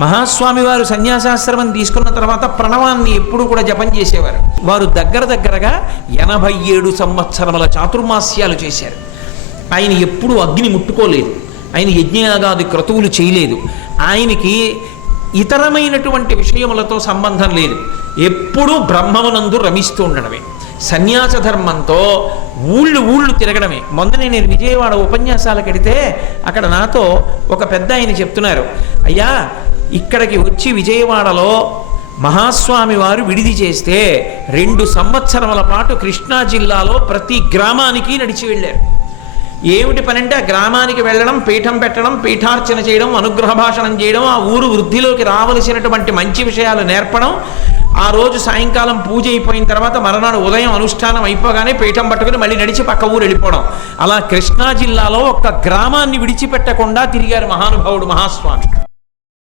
మహాస్వామి వారు సన్యాసాశ్రమం తీసుకున్న తర్వాత ప్రణవాన్ని ఎప్పుడూ కూడా జపం చేసేవారు. వారు దగ్గరగా 87 సంవత్సరముల చాతుర్మాస్యాలు చేశారు. ఆయన ఎప్పుడూ అగ్ని ముట్టుకోలేదు, ఆయన యజ్ఞయాగాది క్రతువులు చేయలేదు, ఆయనకి ఇతరమైనటువంటి విషయములతో సంబంధం లేదు, ఎప్పుడూ బ్రహ్మమునందు రమిస్తూ ఉండడమే. సన్యాస ధర్మంతో ఊళ్ళు తిరగడమే. మొన్ననే నేను విజయవాడ ఉపన్యాసాలకు వెడితే అక్కడ నాతో ఒక పెద్ద ఆయన చెప్తున్నారు, అయ్యా ఇక్కడికి వచ్చి విజయవాడలో మహాస్వామి వారు విడిది చేస్తే 2 సంవత్సరముల పాటు కృష్ణా జిల్లాలో ప్రతి గ్రామానికి నడిచి వెళ్ళారు. ఏమిటి పనంటే ఆ గ్రామానికి వెళ్ళడం, పీఠం పెట్టడం, పీఠార్చన చేయడం, అనుగ్రహ భాషణం చేయడం, ఆ ఊరు వృద్ధిలోకి రావలసినటువంటి మంచి విషయాలు నేర్పడం, ఆ రోజు సాయంకాలం పూజ అయిపోయిన తర్వాత మరునాడు ఉదయం అనుష్ఠానం అయిపోగానే పీఠం పట్టుకుని మళ్ళీ నడిచి పక్క ఊరు వెళ్ళిపోవడం. అలా కృష్ణా జిల్లాలో ఒక్క గ్రామాన్ని విడిచిపెట్టకుండా తిరిగారు మహానుభావుడు మహాస్వామి.